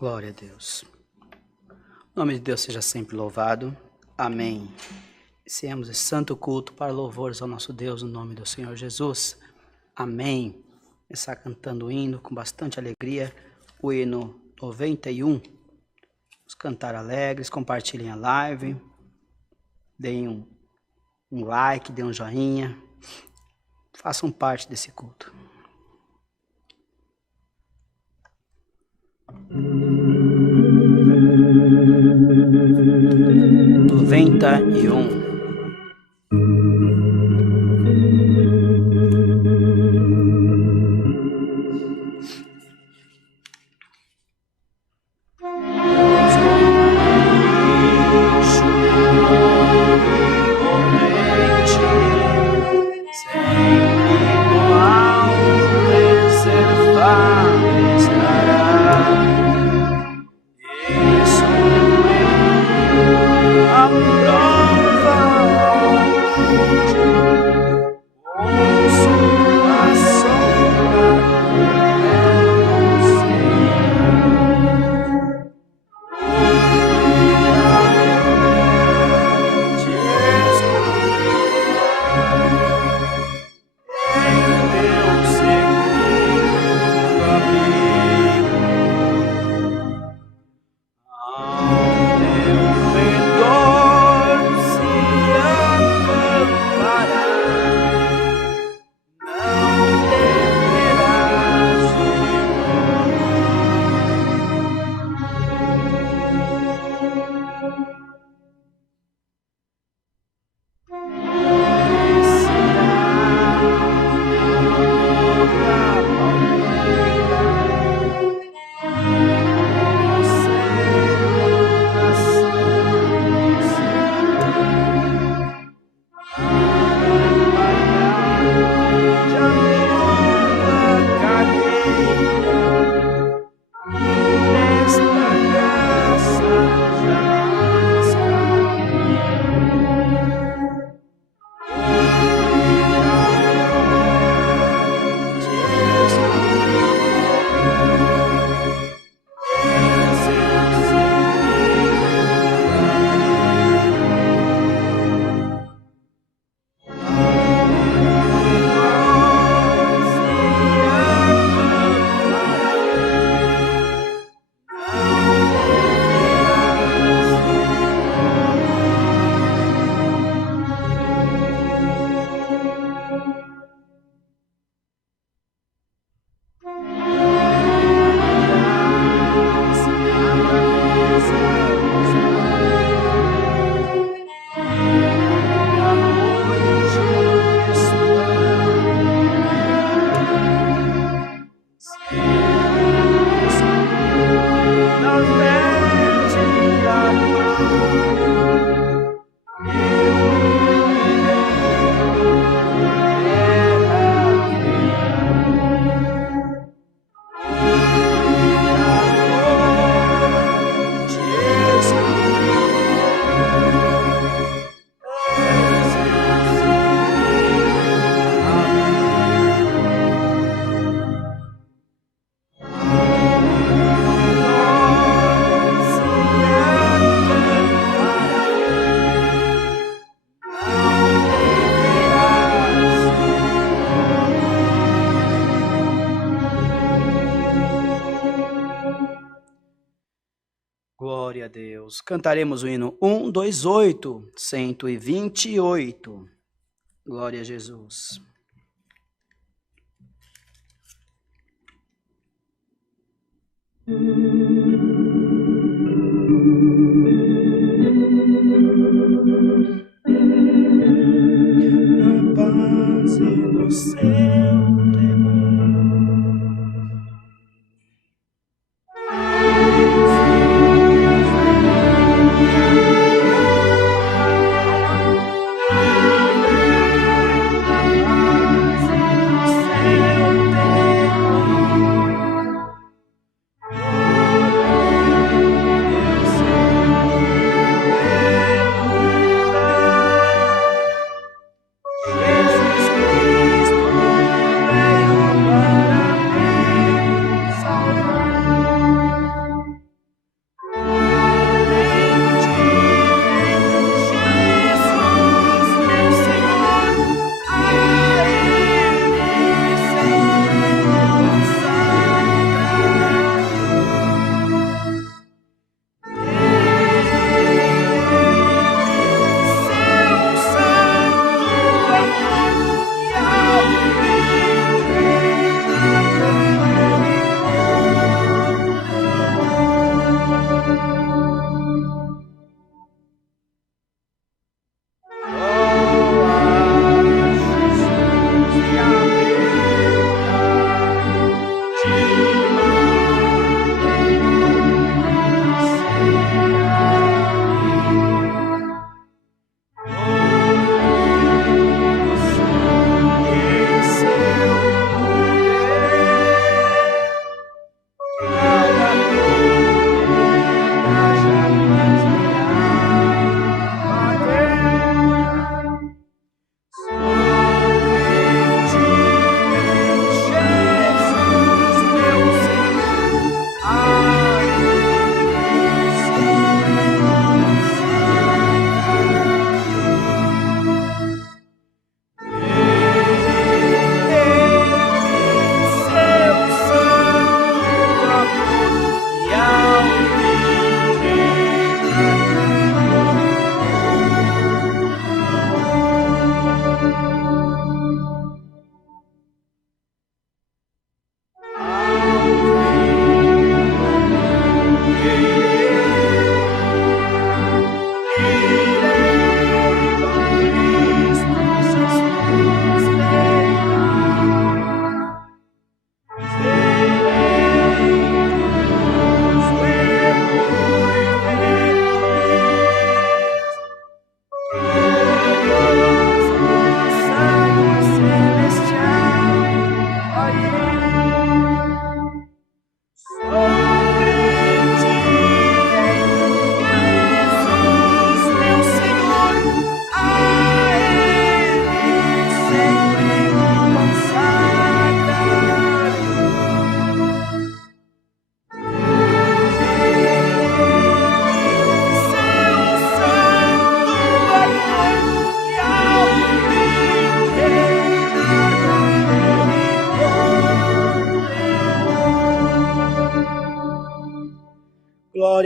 Glória a Deus. O nome de Deus seja sempre louvado. Amém. Iniciemos esse santo culto para louvores ao nosso Deus, no nome do Senhor Jesus. Amém. Começar cantando o hino com bastante alegria, o hino 91. Vamos cantar alegres, compartilhem a live, deem um like, deem um joinha, façam parte desse culto. 91. Glória a Deus. Cantaremos o hino 128, 128. Glória a Jesus. Na paz e no seu temor.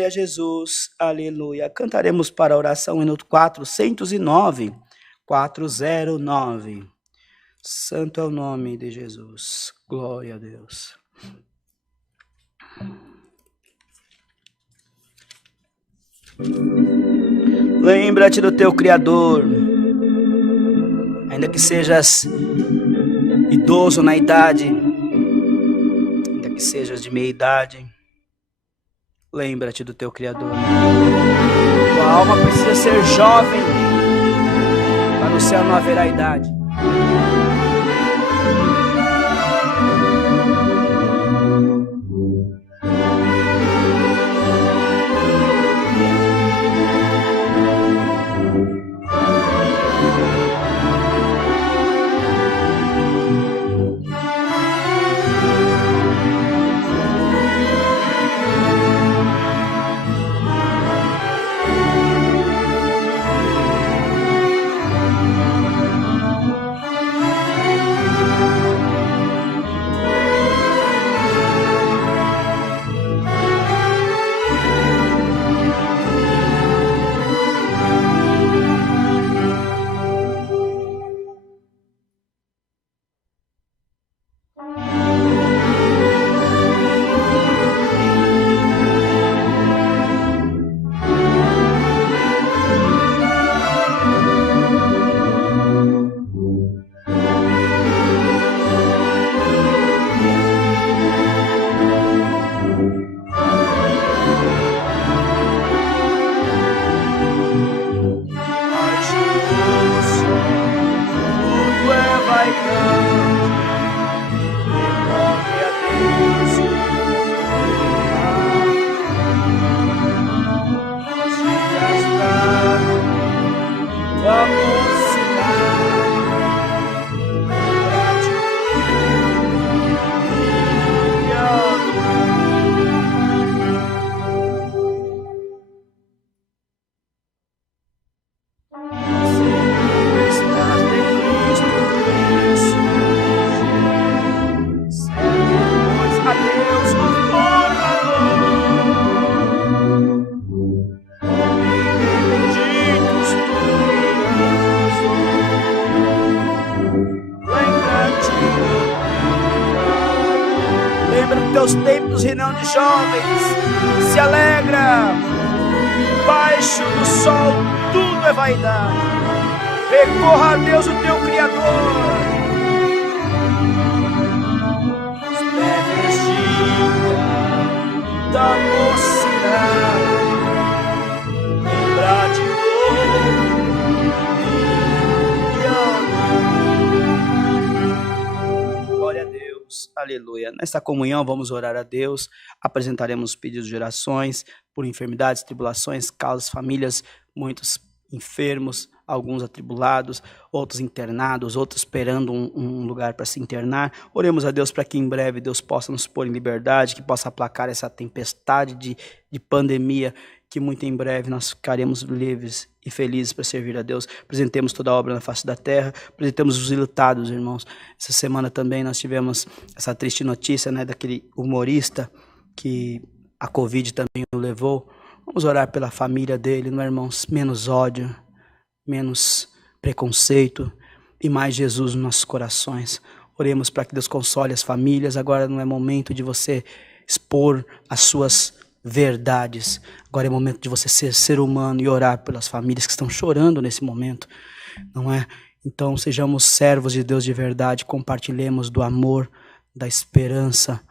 Glória a Jesus, aleluia. Cantaremos para a oração, minuto 409. 409. Santo é o nome de Jesus. Glória a Deus. Lembra-te do teu Criador, ainda que sejas idoso na idade, ainda que sejas de meia idade, lembra-te do teu Criador. Tua alma precisa ser jovem, para no céu não haverá idade. Teus templos, reunião de jovens, se alegra, baixo do sol, tudo é vaidade, recorra a Deus, o teu Criador, energia da mocidade, lembrar de aleluia. Nesta comunhão vamos orar a Deus, apresentaremos pedidos de orações por enfermidades, tribulações, causas, famílias, muitos enfermos, alguns atribulados, outros internados, outros esperando um lugar para se internar. Oremos a Deus para que em breve Deus possa nos pôr em liberdade, que possa aplacar essa tempestade de pandemia, que muito em breve nós ficaremos livres e felizes para servir a Deus. Apresentemos toda a obra na face da terra, apresentemos os enlutados, irmãos. Essa semana também nós tivemos essa triste notícia, né, daquele humorista que a Covid também o levou. Vamos orar pela família dele, não é, irmãos? Menos ódio, menos preconceito e mais Jesus nos nossos corações. Oremos para que Deus console as famílias. Agora não é momento de você expor as suas verdades. Agora é momento de você ser humano e orar pelas famílias que estão chorando nesse momento, não é? Então sejamos servos de Deus de verdade, compartilhemos do amor, da esperança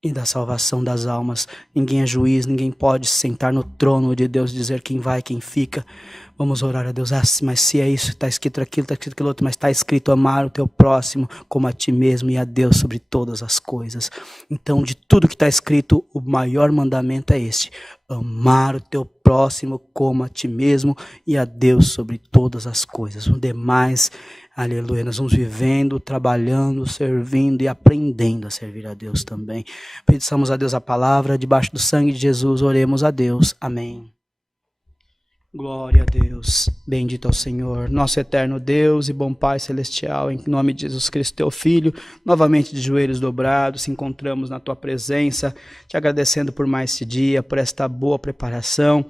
e da salvação das almas. Ninguém é juiz, ninguém pode sentar no trono de Deus e dizer quem vai, quem fica. Vamos orar a Deus, mas se é isso, está escrito aquilo, está escrito aquilo outro, mas está escrito amar o teu próximo como a ti mesmo e a Deus sobre todas as coisas. Então, de tudo que está escrito, o maior mandamento é este: amar o teu próximo como a ti mesmo e a Deus sobre todas as coisas. O demais, aleluia, nós vamos vivendo, trabalhando, servindo e aprendendo a servir a Deus também. Peçamos a Deus a palavra, debaixo do sangue de Jesus, oremos a Deus. Amém. Glória a Deus, bendito ao Senhor, nosso eterno Deus e bom Pai Celestial, em nome de Jesus Cristo, teu Filho, novamente de joelhos dobrados, encontramos na tua presença, te agradecendo por mais este dia, por esta boa preparação,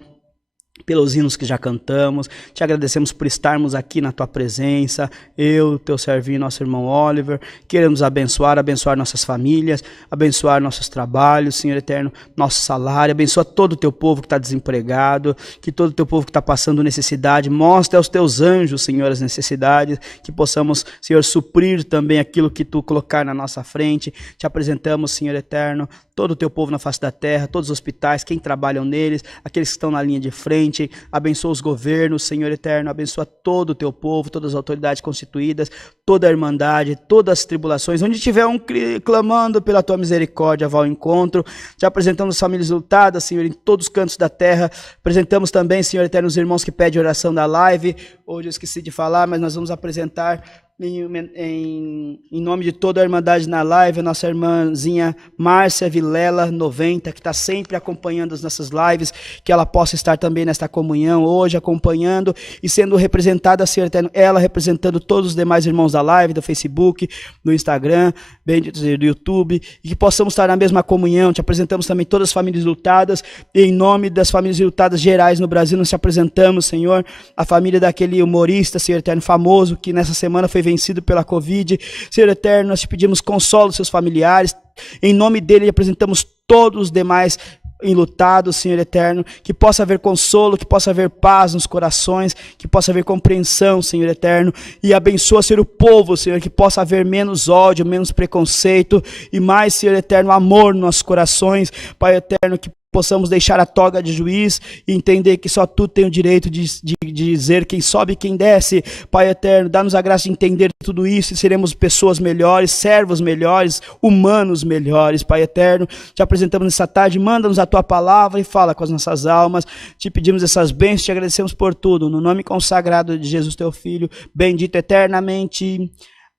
pelos hinos que já cantamos, te agradecemos por estarmos aqui na tua presença, eu, teu servinho, nosso irmão Oliver, queremos abençoar nossas famílias, abençoar nossos trabalhos, Senhor eterno, nosso salário, abençoa todo o teu povo que está desempregado, que todo o teu povo que está passando necessidade, mostra aos teus anjos, Senhor, as necessidades, que possamos, Senhor, suprir também aquilo que tu colocar na nossa frente, te apresentamos, Senhor eterno, todo o teu povo na face da terra, todos os hospitais, quem trabalham neles, aqueles que estão na linha de frente, abençoa os governos, Senhor eterno, abençoa todo o teu povo, todas as autoridades constituídas, toda a irmandade, todas as tribulações, onde tiver um clamando pela tua misericórdia, vá ao encontro, te apresentamos as famílias lutadas, Senhor, em todos os cantos da terra, apresentamos também, Senhor eterno, os irmãos que pedem oração da live, hoje eu esqueci de falar, mas nós vamos apresentar em nome de toda a Irmandade na live, a nossa irmãzinha Márcia Vilela 90, que está sempre acompanhando as nossas lives, que ela possa estar também nesta comunhão hoje, acompanhando e sendo representada, Senhor eterno, ela representando todos os demais irmãos da live, do Facebook, do Instagram, do YouTube, e que possamos estar na mesma comunhão. Te apresentamos também todas as famílias lutadas, e em nome das famílias lutadas gerais no Brasil, nós te apresentamos, Senhor, a família daquele humorista, Senhor eterno, famoso, que nessa semana foi vencido pela Covid. Senhor eterno, nós te pedimos consolo aos seus familiares, em nome dele apresentamos todos os demais enlutados, Senhor eterno, que possa haver consolo, que possa haver paz nos corações, que possa haver compreensão, Senhor eterno, e abençoa, Senhor, o povo, Senhor, que possa haver menos ódio, menos preconceito, e mais, Senhor eterno, amor nos nossos corações, Pai eterno, que possamos deixar a toga de juiz e entender que só tu tem o direito de dizer quem sobe e quem desce. Pai eterno, dá-nos a graça de entender tudo isso e seremos pessoas melhores, servos melhores, humanos melhores. Pai eterno, te apresentamos nessa tarde, manda-nos a tua palavra e fala com as nossas almas. Te pedimos essas bênçãos, te agradecemos por tudo. No nome consagrado de Jesus, teu Filho, bendito eternamente.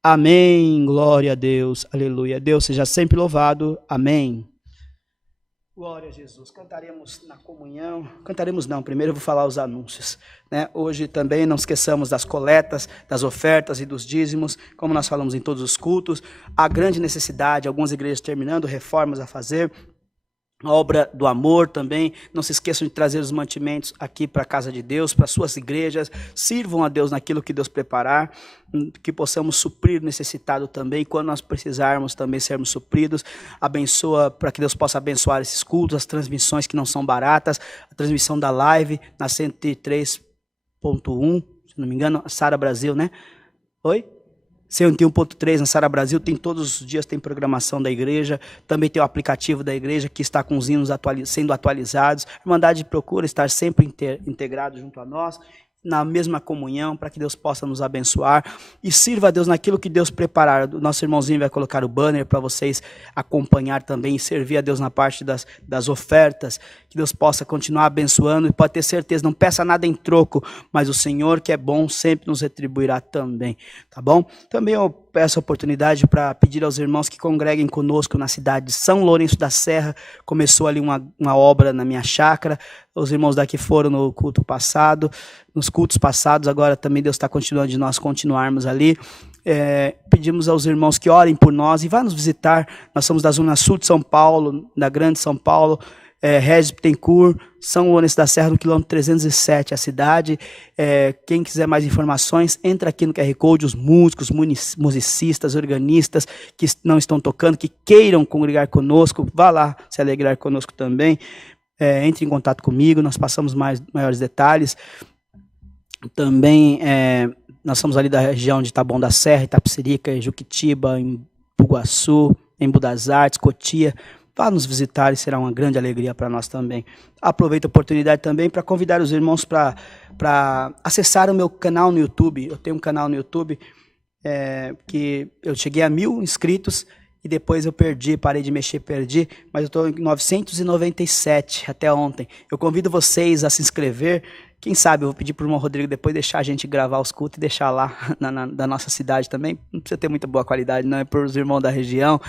Amém. Glória a Deus. Aleluia. Deus seja sempre louvado. Amém. Glória a Jesus, cantaremos na comunhão, cantaremos não, primeiro eu vou falar os anúncios, né? Hoje também não esqueçamos das coletas, das ofertas e dos dízimos, como nós falamos em todos os cultos, há grande necessidade, algumas igrejas terminando, reformas a fazer, a obra do amor também, não se esqueçam de trazer os mantimentos aqui para a casa de Deus, para suas igrejas, sirvam a Deus naquilo que Deus preparar, que possamos suprir o necessitado também, quando nós precisarmos também sermos supridos, abençoa, para que Deus possa abençoar esses cultos, as transmissões que não são baratas, a transmissão da live na 103.1, se não me engano, Sara Brasil, né? Oi? 101.3 na Sara Brasil, tem todos os dias, tem programação da igreja, também tem o aplicativo da igreja que está com os hinos sendo atualizados. A Irmandade procura estar sempre integrado junto a nós, na mesma comunhão, para que Deus possa nos abençoar e sirva a Deus naquilo que Deus preparar. O nosso irmãozinho vai colocar o banner para vocês acompanhar também e servir a Deus na parte das ofertas, que Deus possa continuar abençoando e pode ter certeza, não peça nada em troco, mas o Senhor que é bom sempre nos retribuirá também, tá bom? Também eu peço a oportunidade para pedir aos irmãos que congreguem conosco na cidade de São Lourenço da Serra. Começou ali uma obra na minha chácara, os irmãos daqui foram no culto passado, nos cultos passados, agora também Deus está continuando de nós continuarmos ali. Pedimos aos irmãos que orem por nós e vá nos visitar. Nós somos da Zona Sul de São Paulo, da Grande São Paulo, Regis Bittencourt, São Lourenço da Serra, no quilômetro 307, a cidade. Quem quiser mais informações, entra aqui no QR Code, os músicos, musicistas, organistas que não estão tocando, que queiram congregar conosco, vá lá se alegrar conosco também. Entre em contato comigo, nós passamos maiores detalhes. Também nós somos ali da região de Taboão da Serra, Itapecerica, Juquitiba, em Bugaçu, em Budas Artes, Cotia. Vá nos visitar e será uma grande alegria para nós também. Aproveito a oportunidade também para convidar os irmãos para acessar o meu canal no YouTube. Eu tenho um canal no YouTube que eu cheguei a 1000 inscritos e depois eu parei de mexer, mas eu estou em 997 até ontem. Eu convido vocês a se inscrever. Quem sabe eu vou pedir para o irmão Rodrigo depois deixar a gente gravar os cultos e deixar lá da nossa cidade também. Não precisa ter muita boa qualidade, não, é para os irmãos da região.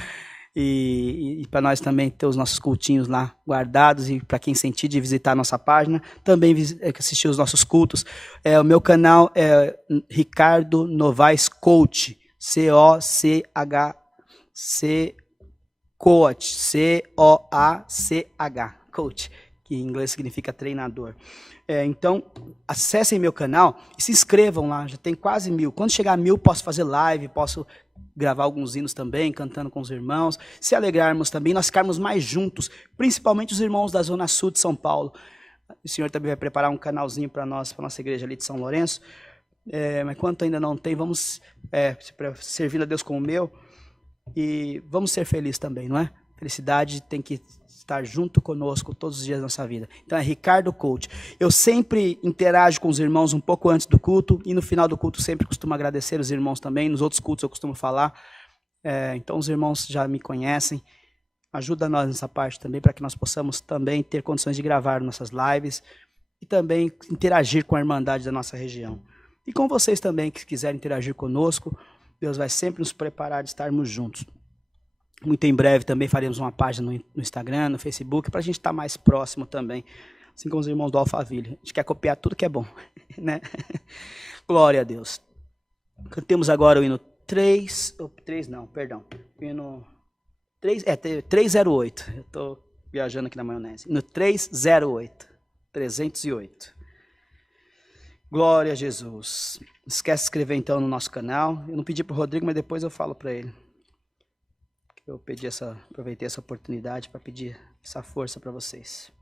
E para nós também ter os nossos cultinhos lá guardados, e para quem sentir de visitar a nossa página, também assistir os nossos cultos. O meu canal é Ricardo Novaes Coach, C-O-C-H-C Coach, C-O-A-C-H, Coach, que em inglês significa treinador. Então, acessem meu canal e se inscrevam lá, já tem quase 1000. Quando chegar a 1000, posso fazer live, posso gravar alguns hinos também, cantando com os irmãos, se alegrarmos também, nós ficarmos mais juntos, principalmente os irmãos da Zona Sul de São Paulo. O Senhor também vai preparar um canalzinho para nós, para a nossa igreja ali de São Lourenço, mas quanto ainda não tem, vamos servir a Deus com o meu, e vamos ser felizes também, não é? Felicidade tem que estar junto conosco todos os dias da nossa vida. Então é Ricardo Coach. Eu sempre interajo com os irmãos um pouco antes do culto, e no final do culto sempre costumo agradecer os irmãos também. Nos outros cultos eu costumo falar. Então os irmãos já me conhecem. Ajuda nós nessa parte também, para que nós possamos também ter condições de gravar nossas lives e também interagir com a Irmandade da nossa região. E com vocês também, que quiserem interagir conosco, Deus vai sempre nos preparar de estarmos juntos. Muito em breve também faremos uma página no Instagram, no Facebook, para a gente estar mais próximo também, assim como os irmãos do Alphaville. A gente quer copiar tudo que é bom, né? Glória a Deus. Cantemos agora o hino 308. Eu estou viajando aqui na maionese. No 308. 308. Glória a Jesus. Não esquece de se inscrever então no nosso canal. Eu não pedi para o Rodrigo, mas depois eu falo para ele. Eu aproveitei essa oportunidade para pedir essa força para vocês.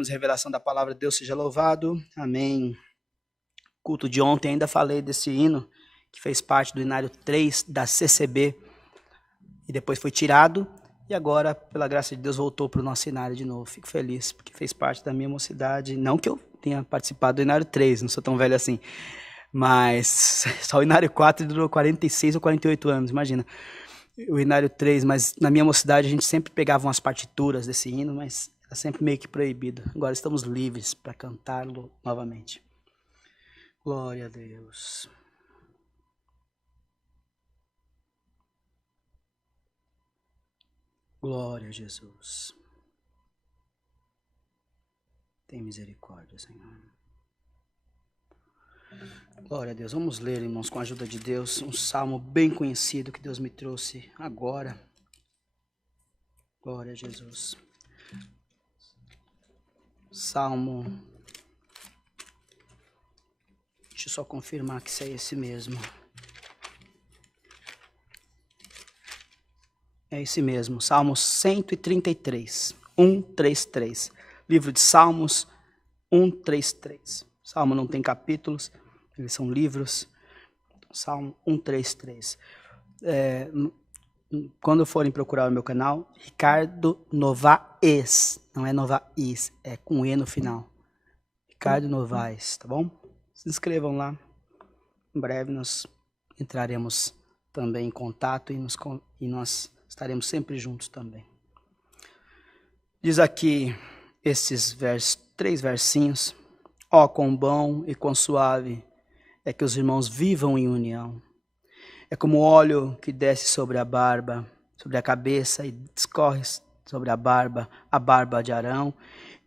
teremos revelação da palavra. Deus seja louvado. Amém. Culto de ontem, ainda falei desse hino que fez parte do Inário 3 da CCB e depois foi tirado e agora, pela graça de Deus, voltou para o nosso Inário de novo. Fico feliz porque fez parte da minha mocidade. Não que eu tenha participado do Inário 3, não sou tão velho assim, mas só o Inário 4 durou 46 ou 48 anos, imagina. O Inário 3, mas na minha mocidade a gente sempre pegava umas partituras desse hino, mas era sempre meio que proibido. Agora estamos livres para cantá-lo novamente. Glória a Deus. Glória a Jesus. Tem misericórdia, Senhor. Glória a Deus. Vamos ler, irmãos, com a ajuda de Deus, um salmo bem conhecido que Deus me trouxe agora. Glória a Jesus. Salmo. Deixa eu só confirmar que isso é esse mesmo. É esse mesmo. Salmo 133. 133. Livro de Salmos 133. Salmo não tem capítulos, eles são livros. Salmo 133. Quando forem procurar o meu canal, Ricardo Novaes. Não é Novaes, é com E no final. Ricardo Novaes, tá bom? Se inscrevam lá. Em breve nós entraremos também em contato e nós estaremos sempre juntos também. Diz aqui esses 3 versinhos. Ó, quão bom e quão suave é que os irmãos vivam em união. É como o óleo que desce sobre a barba, sobre a cabeça e discorre sobre a barba de Arão,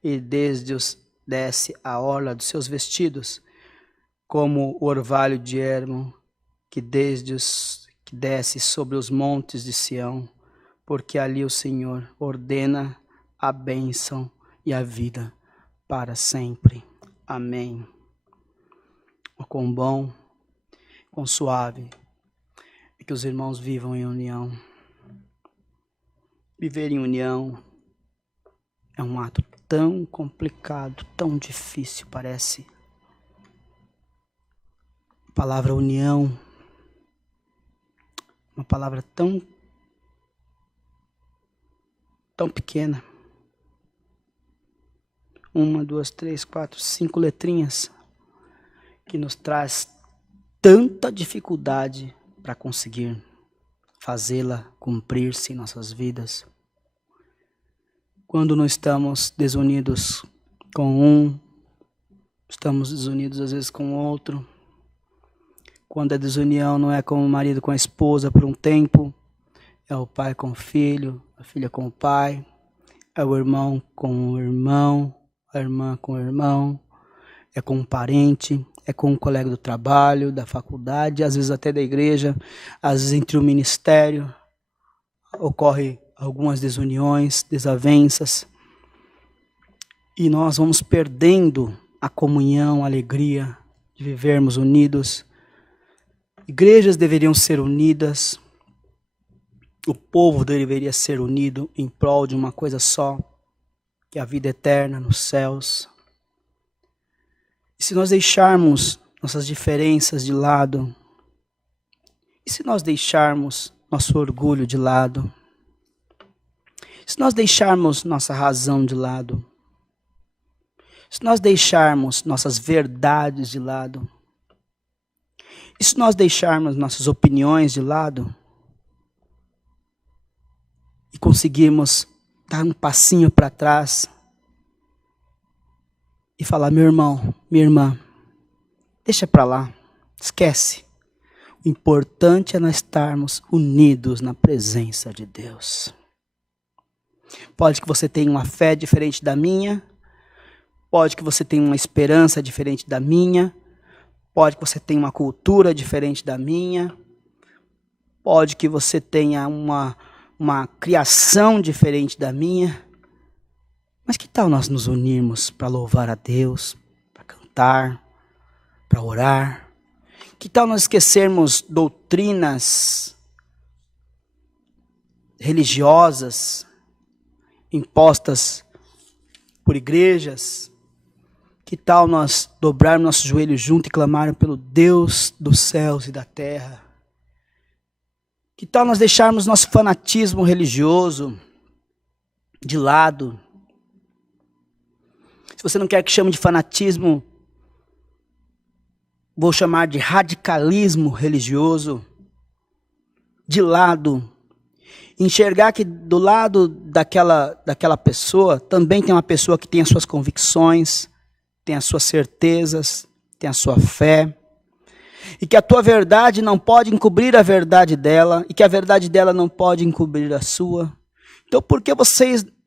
e desce a orla dos seus vestidos, como o orvalho de Hermon, que desce sobre os montes de Sião, porque ali o Senhor ordena a bênção e a vida para sempre. Amém. O quão bom, quão suave é que os irmãos vivam em união. Viver em união é um ato tão complicado, tão difícil, parece. A palavra união, uma palavra tão pequena. 1, 2, 3, 4, 5 letrinhas que nos traz tanta dificuldade para conseguir fazê-la cumprir-se em nossas vidas. Quando não estamos desunidos com um, estamos desunidos às vezes com o outro. Quando a desunião não é como o marido com a esposa por um tempo, é o pai com o filho, a filha com o pai, é o irmão com o irmão, a irmã com o irmão, é com um parente, é com um colega do trabalho, da faculdade, às vezes até da igreja, às vezes entre o ministério, ocorre algumas desuniões, desavenças, e nós vamos perdendo a comunhão, a alegria de vivermos unidos. Igrejas deveriam ser unidas, o povo deveria ser unido em prol de uma coisa só, que é a vida eterna nos céus. E se nós deixarmos nossas diferenças de lado, e se nós deixarmos nosso orgulho de lado, se nós deixarmos nossa razão de lado, se nós deixarmos nossas verdades de lado, e se nós deixarmos nossas opiniões de lado, e conseguirmos dar um passinho para trás e falar, meu irmão, minha irmã, deixa para lá, esquece. O importante é nós estarmos unidos na presença de Deus. Pode que você tenha uma fé diferente da minha, pode que você tenha uma esperança diferente da minha, pode que você tenha uma cultura diferente da minha, pode que você tenha uma criação diferente da minha, mas que tal nós nos unirmos para louvar a Deus, para cantar, para orar? Que tal nós esquecermos doutrinas religiosas impostas por igrejas. Que tal nós dobrarmos nossos joelhos juntos e clamarmos pelo Deus dos céus e da terra? Que tal nós deixarmos nosso fanatismo religioso de lado? Se você não quer que chame de fanatismo, vou chamar de radicalismo religioso, de lado. Enxergar que do lado daquela pessoa, também tem uma pessoa que tem as suas convicções, tem as suas certezas, tem a sua fé. E que a tua verdade não pode encobrir a verdade dela, e que a verdade dela não pode encobrir a sua. Então por que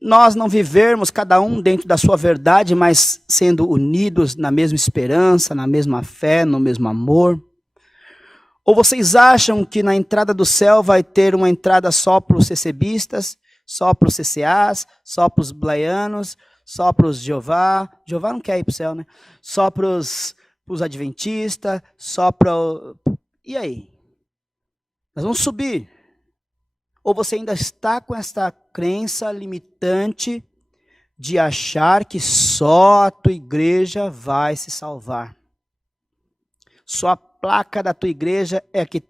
nós não vivermos cada um dentro da sua verdade, mas sendo unidos na mesma esperança, na mesma fé, no mesmo amor? Ou vocês acham que na entrada do céu vai ter uma entrada só para os CCBistas, só para os CCAs, só para os blaianos, só para os Jeová? Jeová não quer ir para o céu, né? Só para os adventistas, só para... E aí? Nós vamos subir. Ou você ainda está com essa crença limitante de achar que só a tua igreja vai se salvar? Só a placa da tua igreja é que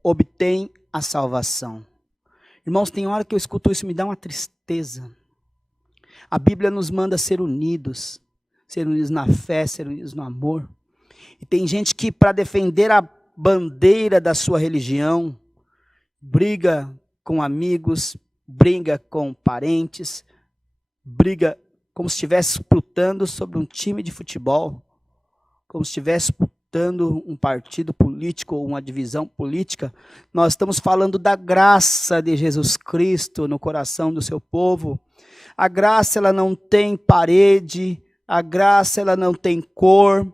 obtém a salvação. Irmãos, tem hora que eu escuto isso e me dá uma tristeza. A Bíblia nos manda ser unidos na fé, ser unidos no amor. E tem gente que, para defender a bandeira da sua religião, briga com amigos, briga com parentes, briga como se estivesse disputando sobre um time de futebol, como se estivesse disputando um partido político ou uma divisão política. Nós estamos falando da graça de Jesus Cristo no coração do seu povo. A graça, ela não tem parede, a graça, ela não tem cor,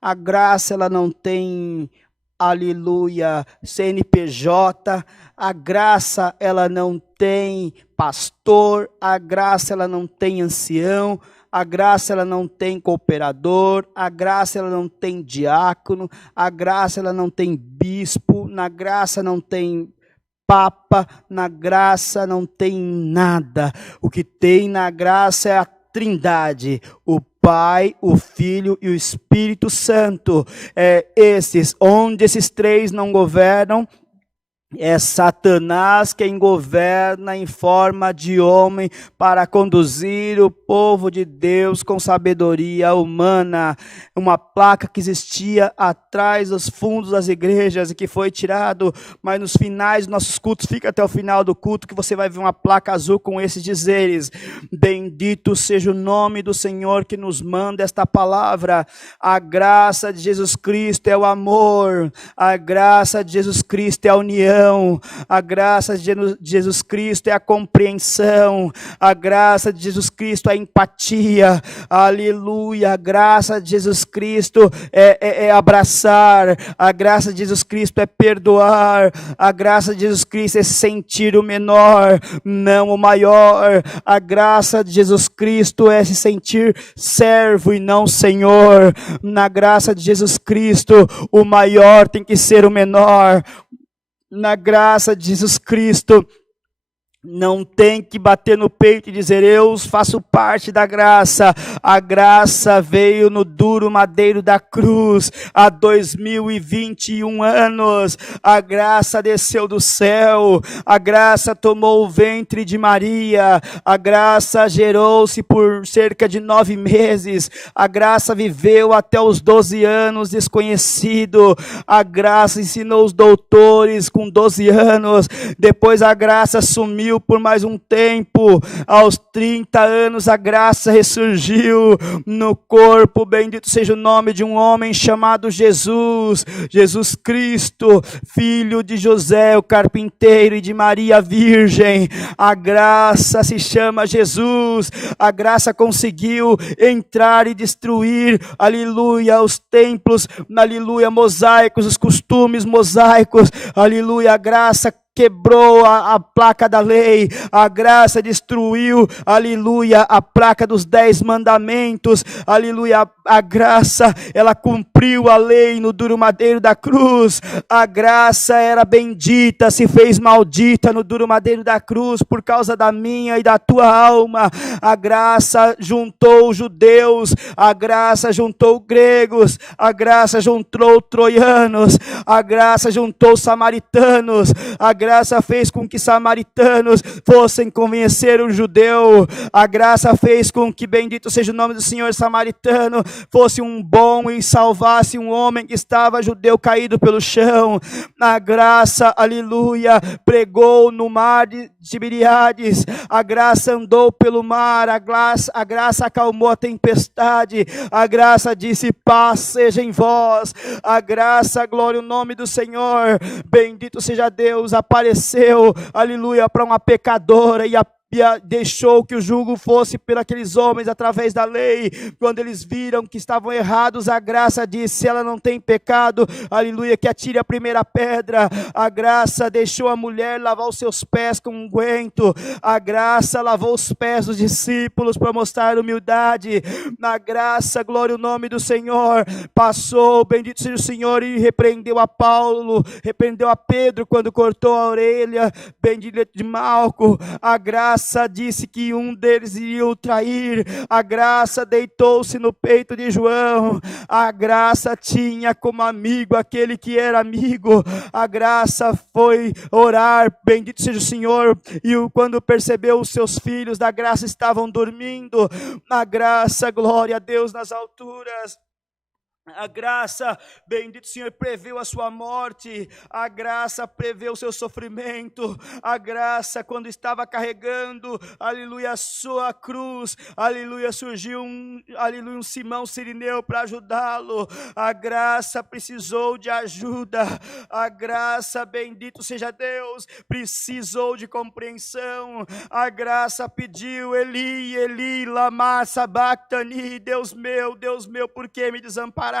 a graça, ela não tem, aleluia, CNPJ, a graça, ela não tem pastor, a graça, ela não tem ancião, a graça, ela não tem cooperador, a graça, ela não tem diácono, a graça, ela não tem bispo, na graça não tem papa, na graça não tem nada. O que tem na graça é a Trindade, o Pai, o Filho e o Espírito Santo. Onde esses três não governam, é Satanás quem governa em forma de homem para conduzir o povo de Deus com sabedoria humana. Uma placa que existia atrás dos fundos das igrejas e que foi tirado, mas nos finais dos nossos cultos, fica até o final do culto que você vai ver uma placa azul com esses dizeres: bendito seja o nome do Senhor que nos manda esta palavra. A graça de Jesus Cristo é o amor, a graça de Jesus Cristo é a união, a graça de Jesus Cristo é a compreensão, a graça de Jesus Cristo é a empatia, aleluia. A graça de Jesus Cristo é abraçar, a graça de Jesus Cristo é perdoar, a graça de Jesus Cristo é sentir o menor, não o maior. A graça de Jesus Cristo é se sentir servo e não senhor. Na graça de Jesus Cristo, o maior tem que ser o menor. Na graça de Jesus Cristo, não tem que bater no peito e dizer eu faço parte da graça. A graça veio no duro madeiro da cruz há 2021 anos. A graça desceu do céu. A graça tomou o ventre de Maria. A graça gerou-se por cerca de 9 meses. A graça viveu até os 12 anos desconhecido. A graça ensinou os doutores com 12 anos. Depois a graça sumiu por mais um tempo. Aos 30 anos a graça ressurgiu no corpo. Bendito seja o nome de um homem chamado Jesus Cristo, filho de José o carpinteiro e de Maria virgem. A graça se chama Jesus. A graça conseguiu entrar e destruir, aleluia, os templos, aleluia, mosaicos, os costumes mosaicos, aleluia. A graça quebrou a placa da lei, a graça destruiu, aleluia, a placa dos 10 mandamentos, aleluia, a graça, ela cumpriu a lei no duro madeiro da cruz, a graça era bendita, se fez maldita no duro madeiro da cruz, por causa da minha e da tua alma, a graça juntou judeus, a graça juntou gregos, a graça juntou troianos, a graça juntou samaritanos, a graça fez com que samaritanos fossem convencer um judeu, a graça fez com que, bendito seja o nome do Senhor, samaritano fosse um bom e salvasse um homem que estava judeu caído pelo chão, a graça, aleluia, pregou no mar de Tiberíades, a graça andou pelo mar, a graça acalmou a tempestade, a graça disse, paz seja em vós, a graça, glória ao nome do Senhor, bendito seja Deus, apareceu, aleluia, para uma pecadora e deixou que o jugo fosse por aqueles homens através da lei. Quando eles viram que estavam errados, a graça disse, se ela não tem pecado, aleluia, que atire a primeira pedra. A graça deixou a mulher lavar os seus pés com um unguento, a graça lavou os pés dos discípulos para mostrar humildade, na graça, glória ao nome do Senhor, passou, bendito seja o Senhor, e repreendeu a Paulo, repreendeu a Pedro quando cortou a orelha, bendito de Malco, a graça disse que um deles iria o trair, a graça deitou-se no peito de João, a graça tinha como amigo aquele que era amigo, a graça foi orar, bendito seja o Senhor, e quando percebeu os seus filhos da graça estavam dormindo, a graça, glória a Deus nas alturas. A graça, bendito Senhor, preveu a sua morte, a graça preveu o seu sofrimento, a graça quando estava carregando, aleluia, a sua cruz, aleluia, surgiu aleluia, um Simão Cirineu para ajudá-lo, a graça precisou de ajuda, a graça, bendito seja Deus, precisou de compreensão, a graça pediu, Eli, Eli, lama sabachthani, Deus meu, por que me desamparaste?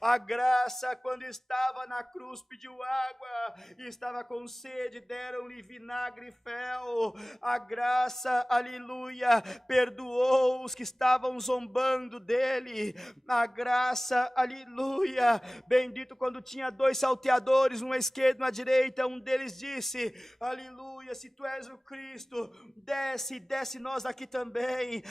A graça, quando estava na cruz, pediu água, e estava com sede, deram-lhe vinagre e fel. A graça, aleluia, perdoou os que estavam zombando dele. A graça, aleluia, bendito, quando tinha 2 salteadores, um à esquerda e um à direita, um deles disse, aleluia, se tu és o Cristo, desce nós aqui também.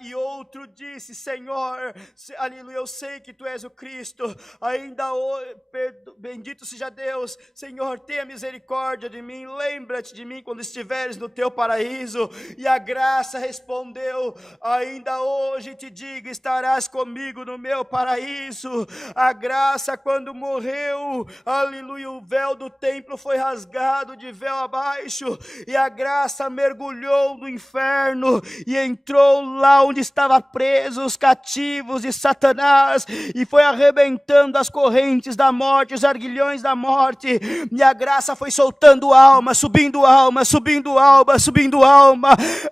E outro disse, Senhor, aleluia, eu sei que tu és o Cristo, ainda hoje, bendito seja Deus, Senhor, tenha misericórdia de mim, lembra-te de mim quando estiveres no teu paraíso. E a graça respondeu, ainda hoje te digo, estarás comigo no meu paraíso. A graça, quando morreu, aleluia, o véu do templo foi rasgado de véu abaixo, e a graça mergulhou no inferno, e entrou lá onde estavam presos os cativos de Satanás, e foi arrebentando as correntes da morte, os arguilhões da morte, e a graça foi soltando alma, subindo alma, subindo alma, subindo alma.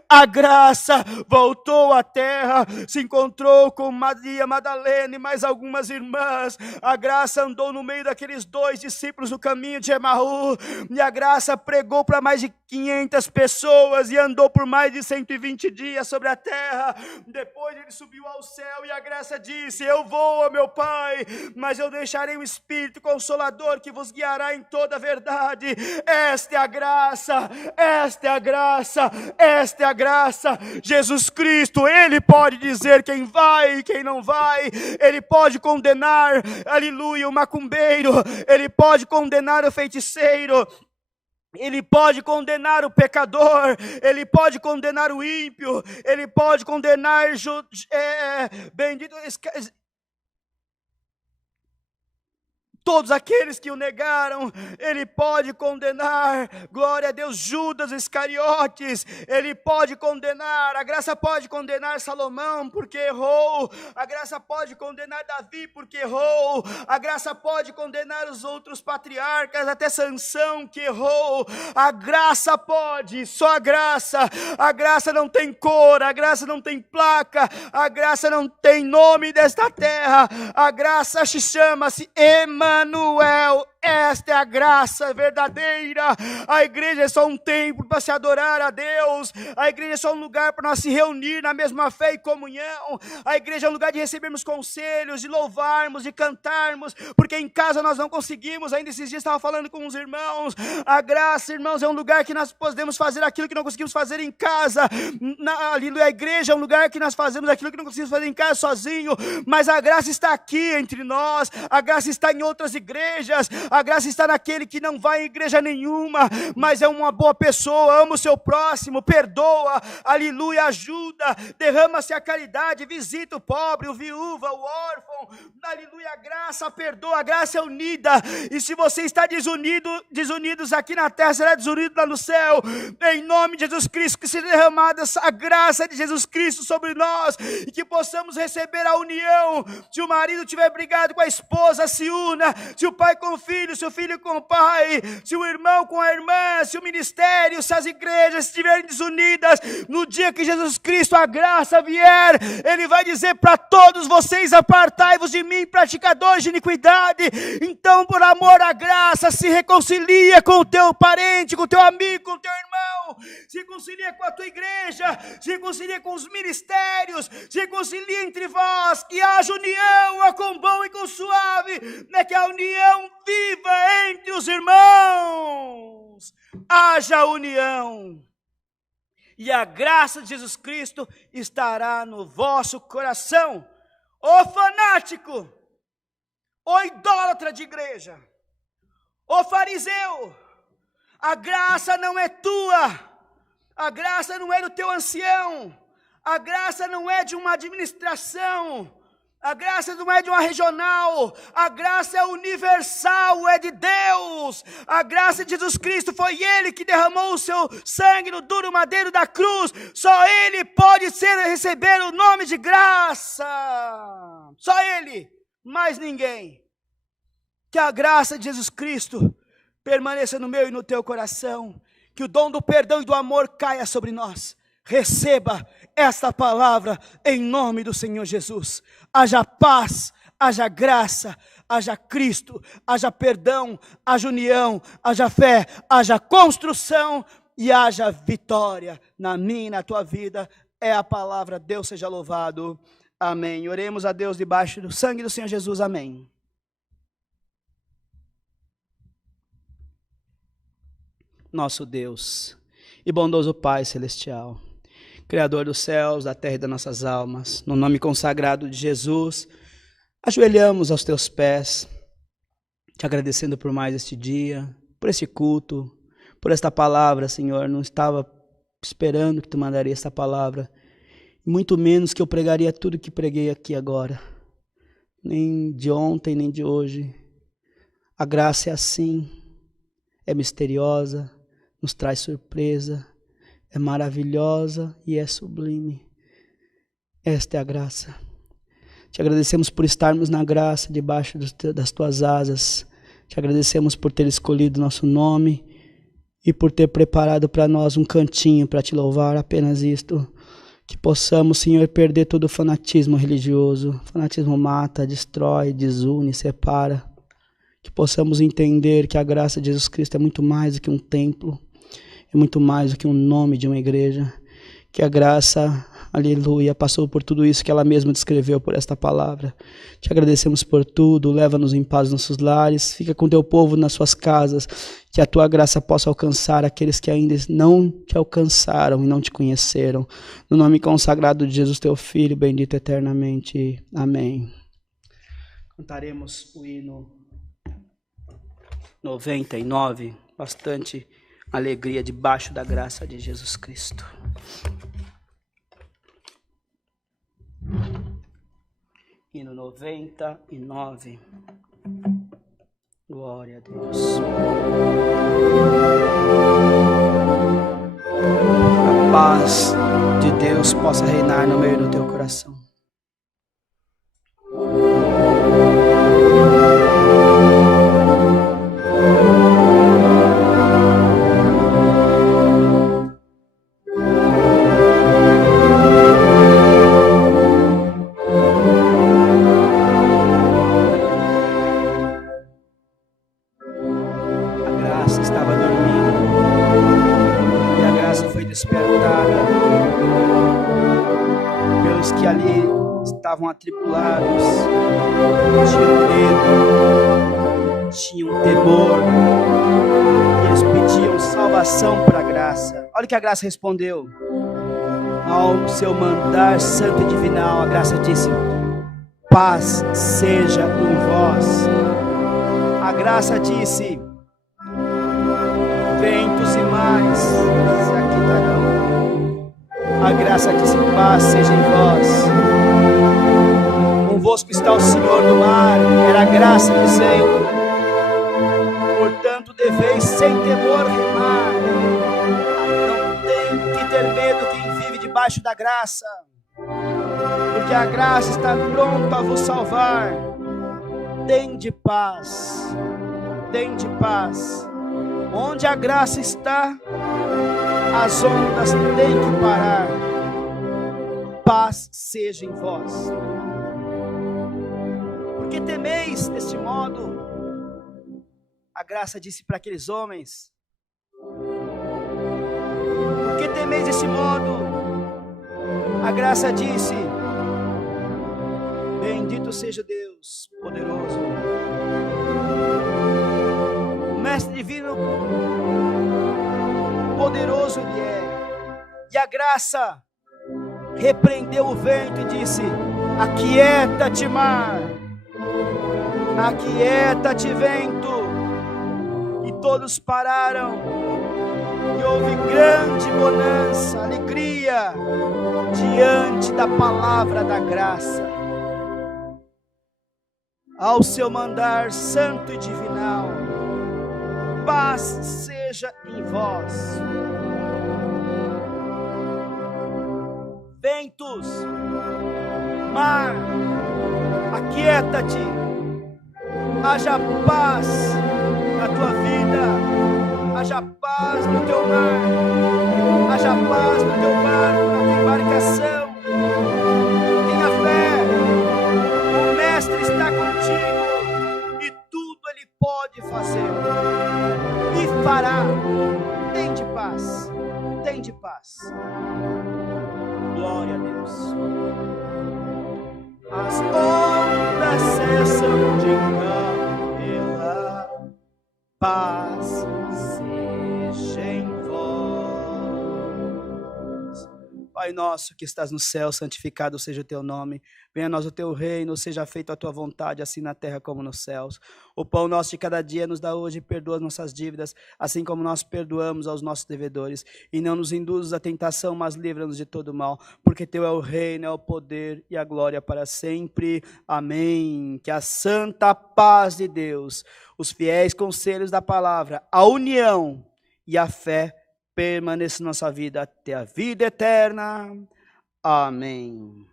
A graça voltou à terra, se encontrou com Maria Madalena e mais algumas irmãs. A graça andou no meio daqueles 2 discípulos no caminho de Emaú, e a graça pregou para mais de 500 pessoas e andou por mais de 120 dias sobre a terra. Depois ele subiu ao céu e a graça disse, eu vou a meu Pai, mas eu deixarei o Espírito Consolador que vos guiará em toda a verdade. Esta é a graça, esta é a graça, esta é a graça. Jesus Cristo, Ele pode dizer quem vai e quem não vai, Ele pode condenar, aleluia, o macumbeiro, Ele pode condenar o feiticeiro, Ele pode condenar o pecador, Ele pode condenar o ímpio, Ele pode condenar bendito todos aqueles que o negaram, Ele pode condenar, glória a Deus, Judas Iscariotes, Ele pode condenar, a graça pode condenar Salomão porque errou, a graça pode condenar Davi porque errou, a graça pode condenar os outros patriarcas, até Sansão que errou, a graça pode, só a graça não tem cor, a graça não tem placa, a graça não tem nome desta terra, a graça chama-se Emanuel, Esta é a graça verdadeira. A igreja é só um templo para se adorar a Deus. A igreja é só um lugar para nós se reunir na mesma fé e comunhão. A igreja é um lugar de recebermos conselhos, de louvarmos, de cantarmos, porque em casa nós não conseguimos. Ainda esses dias estava falando com uns irmãos. A graça, irmãos, é um lugar que nós podemos fazer aquilo que não conseguimos fazer em casa. Aleluia, a igreja é um lugar que nós fazemos aquilo que não conseguimos fazer em casa sozinho. Mas a graça está aqui entre nós. A graça está em outras igrejas. A graça está naquele que não vai em igreja nenhuma, mas é uma boa pessoa, ama o seu próximo, perdoa, aleluia, ajuda, derrama-se a caridade, visita o pobre, o viúva, o órfão, aleluia, a graça perdoa, a graça é unida. E se você está desunidos aqui na terra, será desunido lá no céu, em nome de Jesus Cristo, que seja derramada a graça de Jesus Cristo sobre nós, e que possamos receber a união. Se o marido tiver brigado com a esposa, se una. Se o pai com o filho, se o filho com o pai, se o irmão com a irmã, se o ministério, se as igrejas estiverem desunidas, no dia que Jesus Cristo, a graça vier, Ele vai dizer para todos vocês: apartai-vos de mim, praticadores de iniquidade. Então, por amor à graça, se reconcilia com o teu parente, com o teu amigo, com o teu irmão, se reconcilia com a tua igreja, se reconcilia com os ministérios, se reconcilia entre vós, que haja união, a com bom e com suave, que a união viva entre os irmãos, haja união, e a graça de Jesus Cristo estará no vosso coração. Ô fanático, ô idólatra de igreja, ô fariseu, a graça não é tua, a graça não é do teu ancião, a graça não é de uma administração, a graça não é de uma regional, a graça é universal, é de Deus. A graça de Jesus Cristo, foi Ele que derramou o seu sangue no duro madeiro da cruz. Só Ele pode receber o nome de graça, só Ele, mais ninguém. Que a graça de Jesus Cristo permaneça no meu e no teu coração, que o dom do perdão e do amor caia sobre nós. Receba esta palavra em nome do Senhor Jesus. Haja paz, haja graça, haja Cristo, haja perdão, haja união, haja fé, haja construção e haja vitória na minha e na tua vida. É a palavra. Deus seja louvado. Amém. Oremos a Deus debaixo do sangue do Senhor Jesus. Amém. Nosso Deus e bondoso Pai celestial, Criador dos céus, da terra e das nossas almas, no nome consagrado de Jesus, ajoelhamos aos teus pés, te agradecendo por mais este dia, por este culto, por esta palavra, Senhor. Não estava esperando que tu mandaria esta palavra, muito menos que eu pregaria tudo que preguei aqui agora, nem de ontem, nem de hoje. A graça é assim, é misteriosa, nos traz surpresa, é maravilhosa e é sublime. Esta é a graça. Te agradecemos por estarmos na graça, debaixo das tuas asas. Te agradecemos por ter escolhido nosso nome e por ter preparado para nós um cantinho para te louvar, apenas isto. Que possamos, Senhor, perder todo o fanatismo religioso. O fanatismo mata, destrói, desune, separa. Que possamos entender que a graça de Jesus Cristo é muito mais do que um templo, é muito mais do que um nome de uma igreja. Que a graça, aleluia, passou por tudo isso que ela mesma descreveu por esta palavra. Te agradecemos por tudo, leva-nos em paz nos nossos lares, fica com teu povo nas suas casas, que a tua graça possa alcançar aqueles que ainda não te alcançaram e não te conheceram. No nome consagrado de Jesus, teu Filho, bendito eternamente. Amém. Cantaremos o hino 99, bastante alegria debaixo da graça de Jesus Cristo. Hino 99. Glória a Deus. A paz de Deus possa reinar no meio do teu coração. despertada pelos que ali estavam atribulados, tinham medo, tinham temor, e eles pediam salvação para a graça. Olha o que a graça respondeu. Ao seu mandar santo e divinal, a graça disse: paz seja em vós. A graça disse: ventos e mares se aquietarão. A graça disse: paz seja em vós. Convosco está o Senhor do mar. Era a graça dizendo: portanto deveis sem temor remar. Não tem que ter medo quem vive debaixo da graça, porque a graça está pronta a vos salvar. Tende paz, tende paz. Onde a graça está, as ondas têm que parar. Paz seja em vós. Por que temeis deste modo? A graça disse para aqueles homens: por que temeis deste modo? A graça disse: bendito seja Deus poderoso, o Mestre Divino, poderoso Ele é. E a graça repreendeu o vento e disse: aquieta-te, mar, aquieta-te, vento. E todos pararam, e houve grande bonança, alegria, diante da palavra da graça. Ao seu mandar santo e divinal, paz seja em vós. Ventos, mar, aquieta-te, haja paz na tua vida, haja paz no teu mar, haja paz no teu barco, na tua embarcação. Tenha fé, o Mestre está contigo e tudo Ele pode fazer e fará. Tende paz, tende paz. Glória a Deus. As ondas cessam de capelar, paz seja em vós. Pai nosso que estás no céu, santificado seja o teu nome. Venha a nós o teu reino, seja feita a tua vontade, assim na terra como nos céus. O pão nosso de cada dia nos dá hoje, e perdoa as nossas dívidas, assim como nós perdoamos aos nossos devedores. E não nos induzas à tentação, mas livra-nos de todo mal, porque teu é o reino, é o poder e a glória para sempre. Amém. Que a santa paz de Deus, os fiéis conselhos da palavra, a união e a fé permaneçam na nossa vida até a vida eterna. Amém.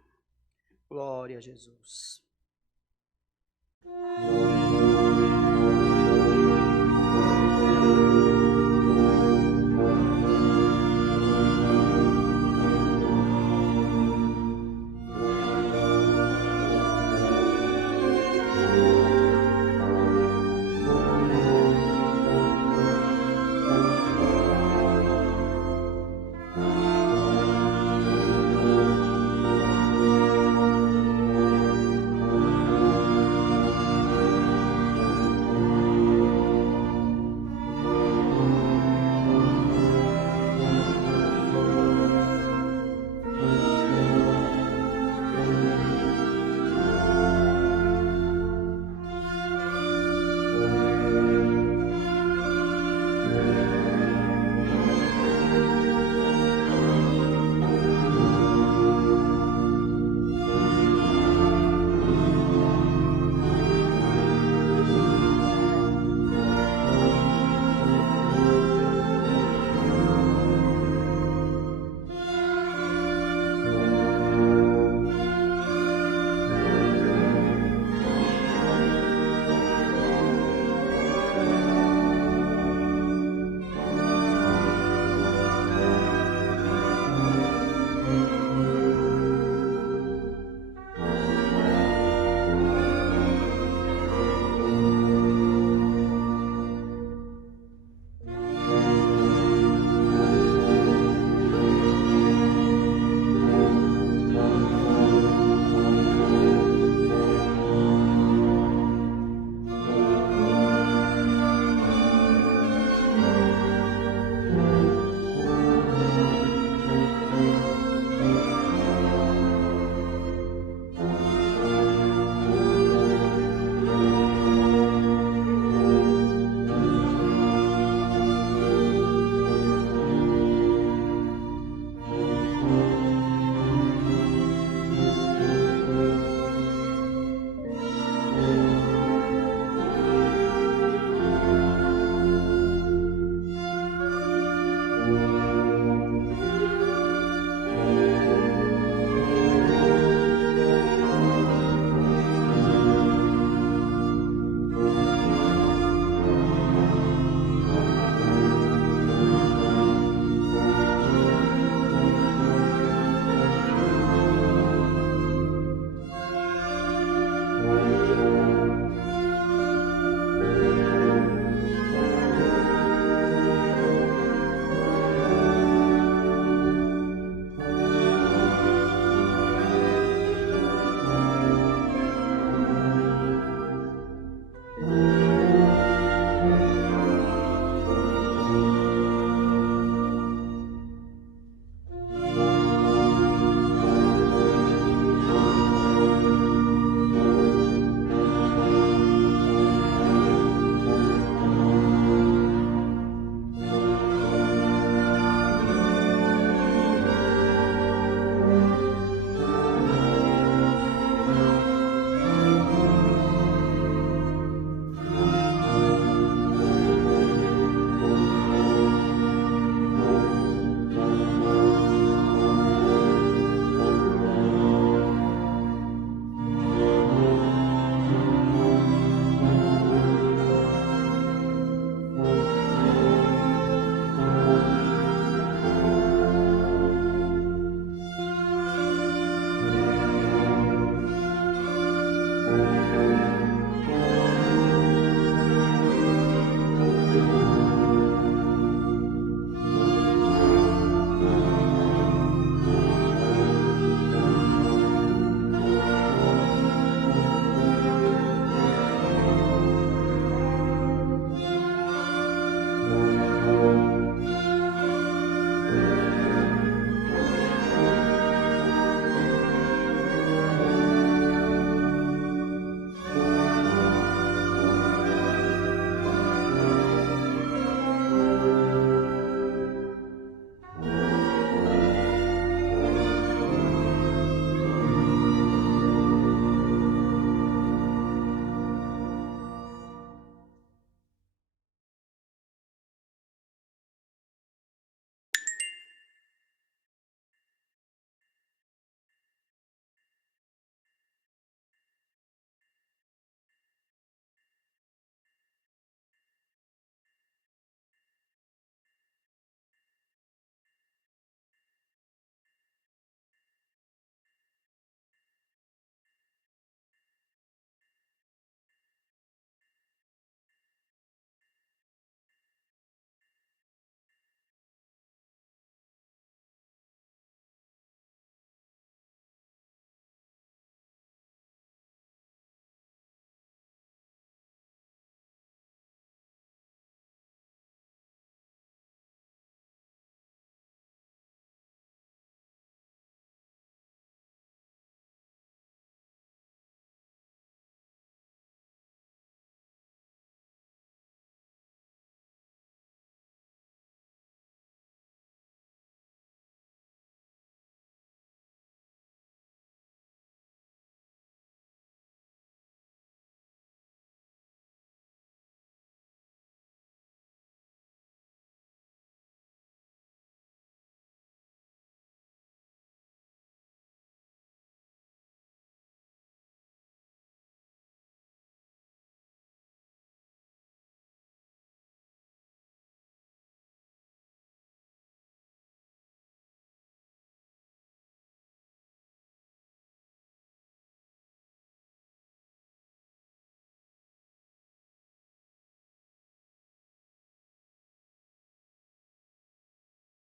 Glória a Jesus.